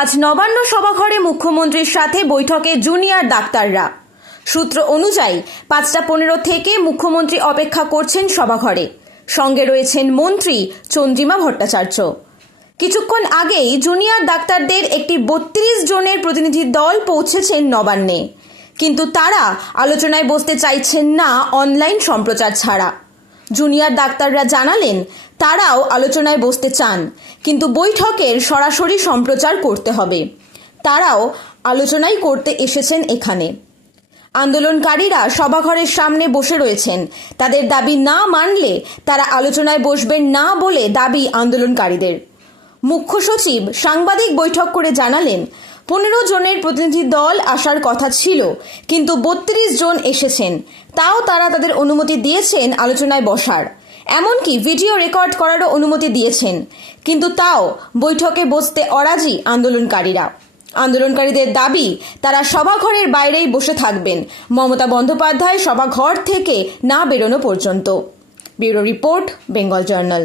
আজ নবান্ন সভাঘরে মুখ্যমন্ত্রীর সাথে বৈঠকে জুনিয়র ডাক্তাররা। সূত্র অনুযায়ী পাঁচটা পনেরো থেকে মুখ্যমন্ত্রী অপেক্ষা করছেন সভাঘরে। সঙ্গে রয়েছেন মন্ত্রী চন্দ্রিমা ভট্টাচার্য। কিছুক্ষণ আগেই জুনিয়র ডাক্তারদের একটি বত্রিশ জনের প্রতিনিধি দল পৌঁছেছেন নবান্নে। কিন্তু তারা আলোচনায় বসতে চাইছেন না অনলাইন সম্প্রচার ছাড়া। জুনিয়র ডাক্তাররা জানালেন, তারাও আলোচনায় বসতে চান, কিন্তু বৈঠকের সরাসরি সম্প্রচার করতে হবে। তারাও আলোচনাই করতে এসেছেন এখানে। আন্দোলনকারীরা সভাঘরের সামনে বসে রয়েছেন। তাদের দাবি না মানলে তারা আলোচনায় বসবেন না বলে দাবি আন্দোলনকারীদের। মুখ্য সচিব সাংবাদিক বৈঠক করে জানালেন পনেরো জনের প্রতিনিধি দল আসার কথা ছিল, কিন্তু বত্রিশ জন এসেছেন। তাও তারা তাদের অনুমতি দিয়েছেন আলোচনায় বসার। এমনকি ভিডিও রেকর্ড করারও অনুমতি দিয়েছেন। কিন্তু তাও বৈঠকে বসতে অরাজি আন্দোলনকারীরা। আন্দোলনকারীদের দাবি, তারা সভাঘরের বাইরেই বসে থাকবেন। মমতা বন্দ্যোপাধ্যায় সভাঘর থেকে না বেরোনো পর্যন্ত। Bureau report, Bengal journal.